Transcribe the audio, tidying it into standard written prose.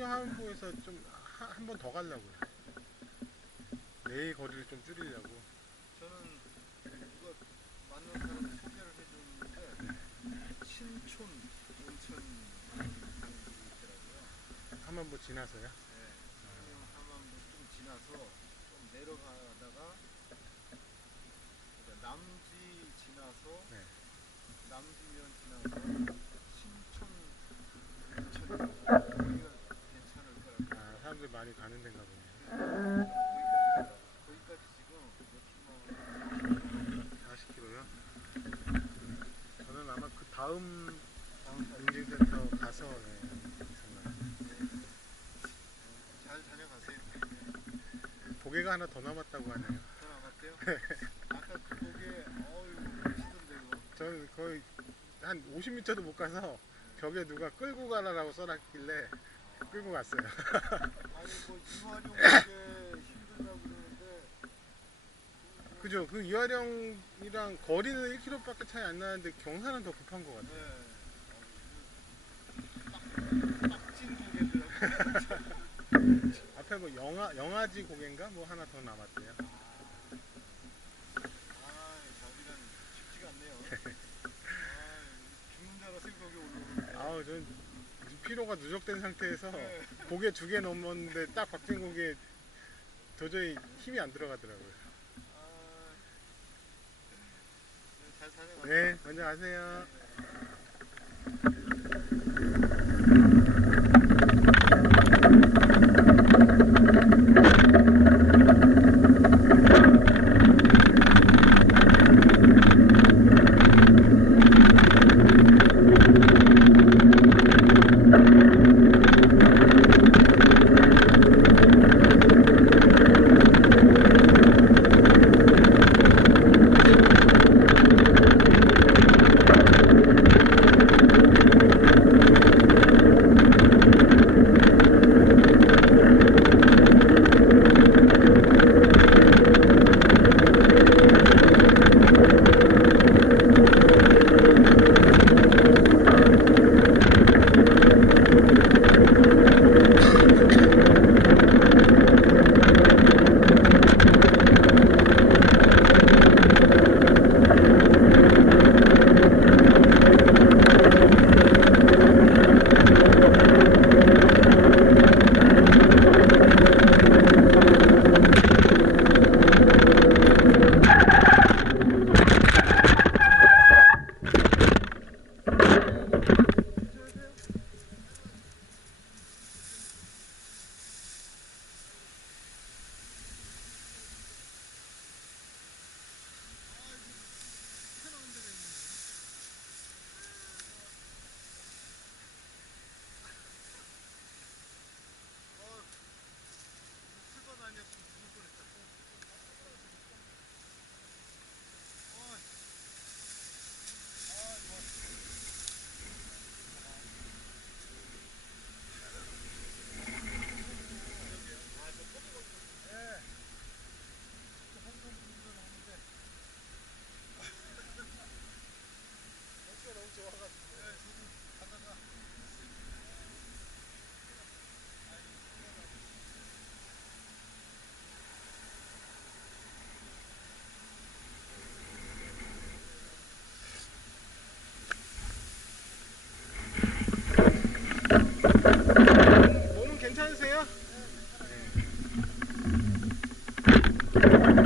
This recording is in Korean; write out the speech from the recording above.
청량하원부에서 좀 한 번 더 가려고요. 내일 거리를 좀 줄이려고. 저는 누가 만난 사람 소개를 해줬는데 신촌 온천이 있더라고요. 함안부 지나서요? 네, 한번 좀 지나서 좀 내려가다가 그러니까 남지 지나서 네. 남지면 지나서 신촌 온천이 거기가 괜찮을 거라고. 아, 사람들 많이 가는 데인가 보네요. 거기까지 지금 몇 킬로? 40km요? 저는 아마 그 다음 인증센터 가서 생각. 잘 다녀가세요. 고개가 하나 더 남았다고 하네요. 더 남았대요? 아까 그 고개 어유 멋있던데요. 저는 거의 한 50m도 못 가서 벽에 누가 끌고 가라라고 써놨길래 끌고 갔어요. 아니 뭐 이완용 고개 힘들다고 그러는데 그죠? 그 이화령이랑 거리는 1km밖에 차이 안 나는데 경사는 더 급한 것 같아요. 네. 빡친 고개더라고요. 앞에 뭐 영아지 고개인가? 뭐 하나 더 남았대요. 저기는 쉽지가 않네요. 죽는 줄 알았어요 거기 올라오는데. 아우, 전 피로가 누적된 상태에서 네. 고개 2개 넘었는데 딱 박진 고개에 도저히 힘이 안 들어가더라고요. 잘 다녀가세요. 네, 먼저 가세요. 몸은 괜찮으세요? 네.